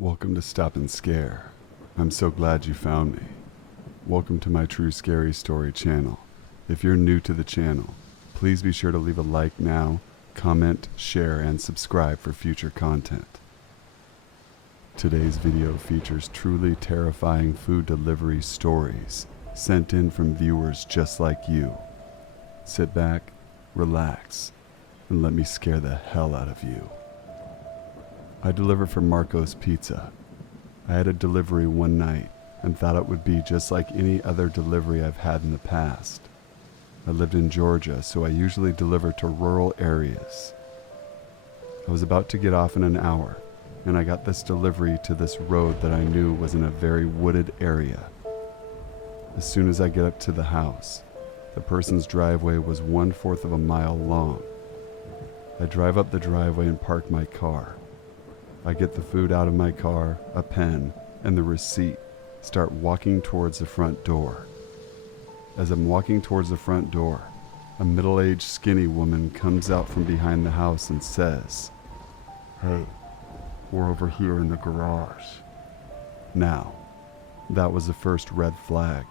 Welcome to Stop and Scare. I'm so glad you found me. Welcome to my True Scary Story channel. If you're new to the channel, please be sure to leave a like now, comment, share, and subscribe for future content. Today's video features truly terrifying food delivery stories sent in from viewers just like you. Sit back, relax, and let me scare the hell out of you. I deliver for Marco's Pizza. I had a delivery one night and thought it would be just like any other delivery I've had in the past. I lived in Georgia, so I usually deliver to rural areas. I was about to get off in an hour, and I got this delivery to this road that I knew was in a very wooded area. As soon as I get up to the house, the person's driveway was 1/4 of a mile long. I drive up the driveway and park my car. I get the food out of my car, a pen, and the receipt, start walking towards the front door. As I'm walking towards the front door, a middle-aged skinny woman comes out from behind the house and says, "Hey, we're over here in the garage." Now, that was the first red flag.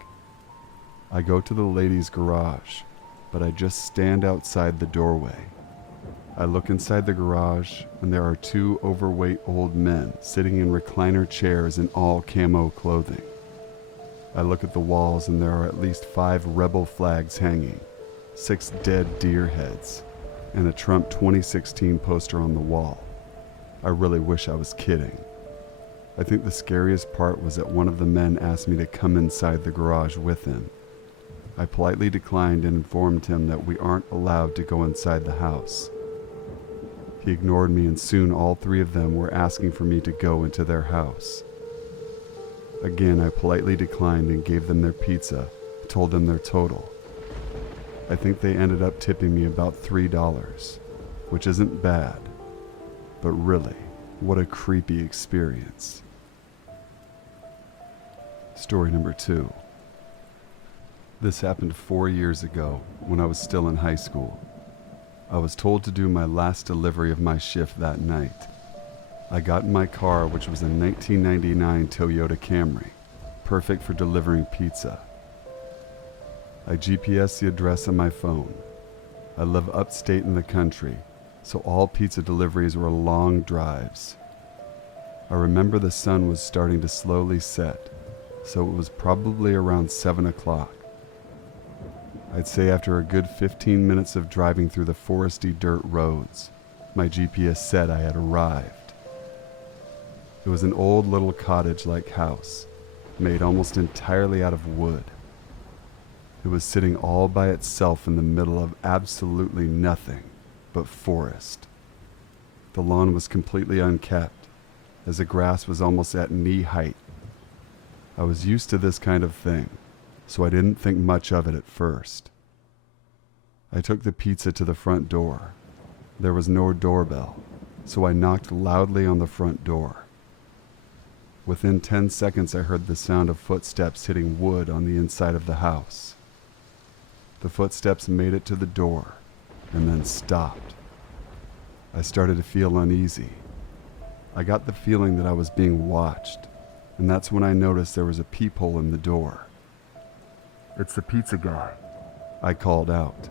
I go to the lady's garage, but I just stand outside the doorway. I look inside the garage, and there are two overweight old men sitting in recliner chairs in all camo clothing. I look at the walls, and there are at least 5 rebel flags hanging, 6 dead deer heads, and a Trump 2016 poster on the wall. I really wish I was kidding. I think the scariest part was that one of the men asked me to come inside the garage with him. I politely declined and informed him that we aren't allowed to go inside the house. He ignored me, and soon all 3 of them were asking for me to go into their house. Again, I politely declined and gave them their pizza, told them their total. I think they ended up tipping me about $3, which isn't bad, but really, what a creepy experience. Story number 2. This happened 4 years ago when I was still in high school. I was told to do my last delivery of my shift that night. I got in my car, which was a 1999 Toyota Camry, perfect for delivering pizza. I GPS the address on my phone. I live upstate in the country, so all pizza deliveries were long drives. I remember the sun was starting to slowly set, so it was probably around 7 o'clock. I'd say after a good 15 minutes of driving through the foresty dirt roads, my GPS said I had arrived. It was an old little cottage-like house, made almost entirely out of wood. It was sitting all by itself in the middle of absolutely nothing but forest. The lawn was completely unkept, as the grass was almost at knee height. I was used to this kind of thing, so I didn't think much of it at first. I took the pizza to the front door. There was no doorbell, so I knocked loudly on the front door. Within 10 seconds, I heard the sound of footsteps hitting wood on the inside of the house. The footsteps made it to the door and then stopped. I started to feel uneasy. I got the feeling that I was being watched, and that's when I noticed there was a peephole in the door. "It's the pizza guy," I called out.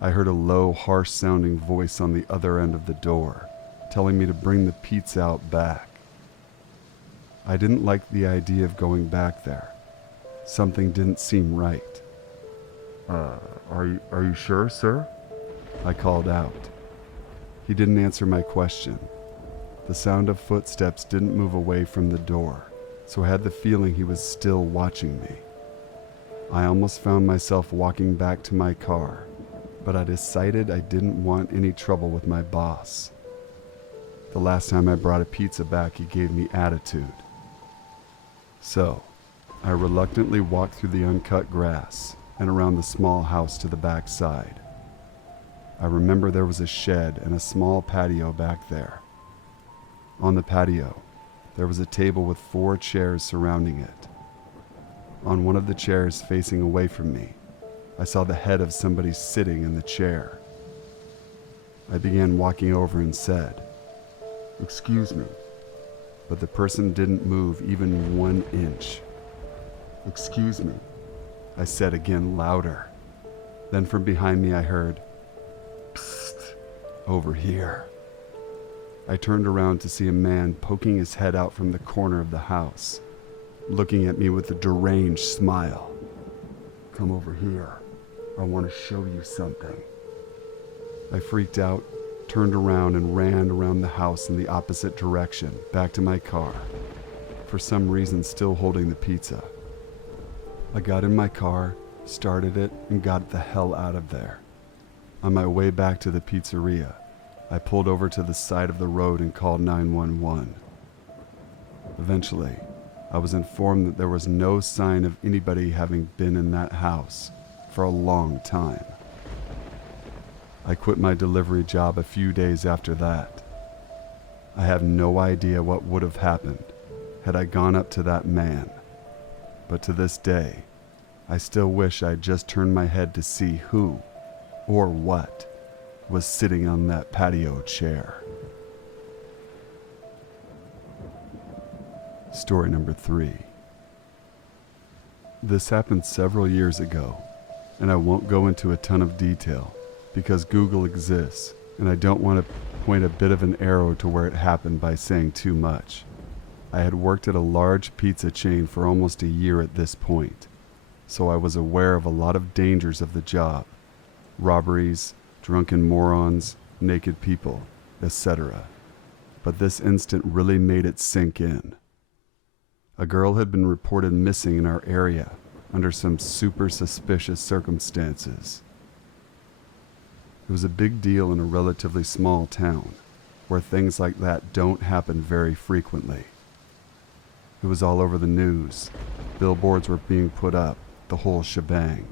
I heard a low, harsh-sounding voice on the other end of the door, telling me to bring the pizza out back. I didn't like the idea of going back there. Something didn't seem right. Are you sure, sir?" I called out. He didn't answer my question. The sound of footsteps didn't move away from the door, so I had the feeling he was still watching me. I almost found myself walking back to my car, but I decided I didn't want any trouble with my boss. The last time I brought a pizza back, he gave me attitude. So, I reluctantly walked through the uncut grass and around the small house to the back side. I remember there was a shed and a small patio back there. On the patio, there was a table with 4 chairs surrounding it. On one of the chairs facing away from me, I saw the head of somebody sitting in the chair. I began walking over and said, "Excuse me, but the person didn't move even 1 inch. "Excuse me," I said again, louder. Then from behind me I heard, "Psst, over here." I turned around to see a man poking his head out from the corner of the house, looking at me with a deranged smile. "Come over here. I want to show you something." I freaked out, turned around, and ran around the house in the opposite direction, back to my car, for some reason still holding the pizza. I got in my car, started it, and got the hell out of there. On my way back to the pizzeria, I pulled over to the side of the road and called 911. Eventually, I was informed that there was no sign of anybody having been in that house for a long time. I quit my delivery job a few days after that. I have no idea what would have happened had I gone up to that man, but to this day, I still wish I'd just turned my head to see who or what was sitting on that patio chair. Story number 3. This happened several years ago, and I won't go into a ton of detail because Google exists, and I don't want to point a bit of an arrow to where it happened by saying too much. I had worked at a large pizza chain for almost a year at this point, so I was aware of a lot of dangers of the job: robberies, drunken morons, naked people, etc. But this incident really made it sink in. A girl had been reported missing in our area under some super suspicious circumstances. It was a big deal in a relatively small town, where things like that don't happen very frequently. It was all over the news. Billboards were being put up, the whole shebang.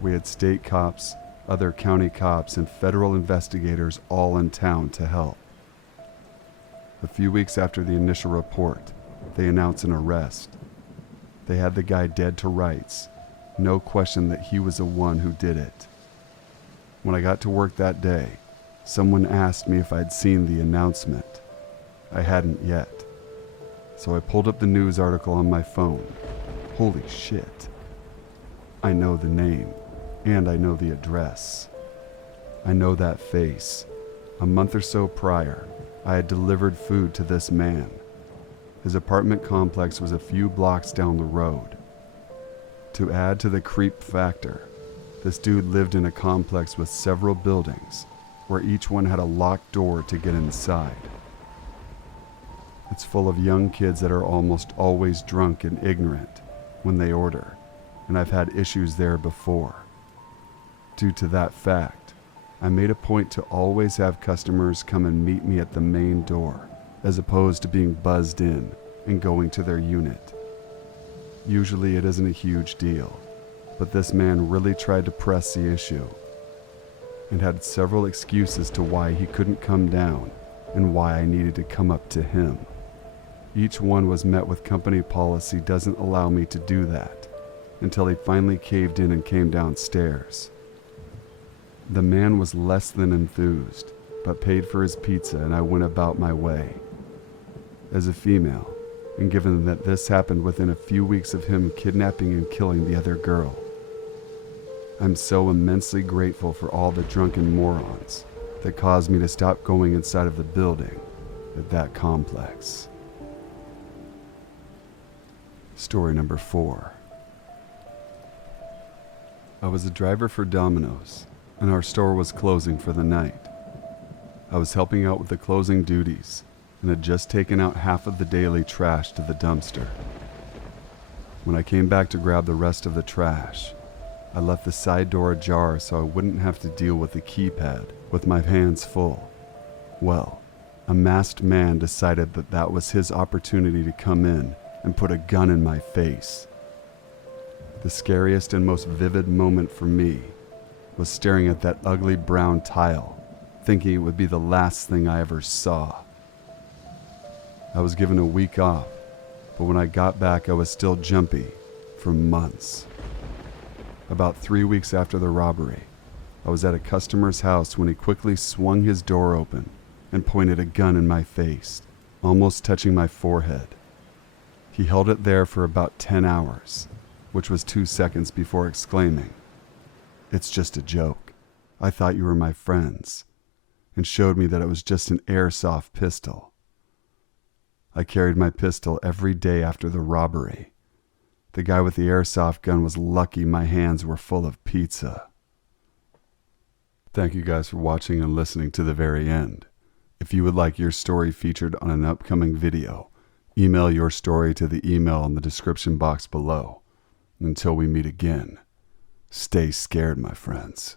We had state cops, other county cops, and federal investigators all in town to help. A few weeks after the initial report, they announced an arrest. They had the guy dead to rights. No question that he was the one who did it. When I got to work that day, someone asked me if I'd seen the announcement. I hadn't yet. So I pulled up the news article on my phone. Holy shit. I know the name, and I know the address. I know that face. A month or so prior, I had delivered food to this man. His apartment complex was a few blocks down the road. To add to the creep factor, this dude lived in a complex with several buildings, where each one had a locked door to get inside. It's full of young kids that are almost always drunk and ignorant when they order, and I've had issues there before. Due to that fact, I made a point to always have customers come and meet me at the main door, as opposed to being buzzed in and going to their unit. Usually it isn't a huge deal, but this man really tried to press the issue and had several excuses to why he couldn't come down and why I needed to come up to him. Each one was met with company policy doesn't allow me to do that, until he finally caved in and came downstairs. The man was less than enthused, but paid for his pizza, and I went about my way. As a female, and given that this happened within a few weeks of him kidnapping and killing the other girl, I'm so immensely grateful for all the drunken morons that caused me to stop going inside of the building at that complex. Story number 4. I was a driver for Domino's, and our store was closing for the night. I was helping out with the closing duties and had just taken out half of the daily trash to the dumpster. When I came back to grab the rest of the trash, I left the side door ajar so I wouldn't have to deal with the keypad with my hands full. Well, a masked man decided that that was his opportunity to come in and put a gun in my face. The scariest and most vivid moment for me was staring at that ugly brown tile, thinking it would be the last thing I ever saw. I was given a week off, but when I got back I was still jumpy for months. About 3 weeks after the robbery, I was at a customer's house when he quickly swung his door open and pointed a gun in my face almost touching my forehead. He held it there for about 10 hours, which was 2 seconds before exclaiming, "It's just a joke. I thought you were my friends," and showed me that it was just an airsoft pistol. I carried my pistol every day after the robbery. The guy with the airsoft gun was lucky my hands were full of pizza. Thank you guys for watching and listening to the very end. If you would like your story featured on an upcoming video, email your story to the email in the description box below. Until we meet again, stay scared, my friends.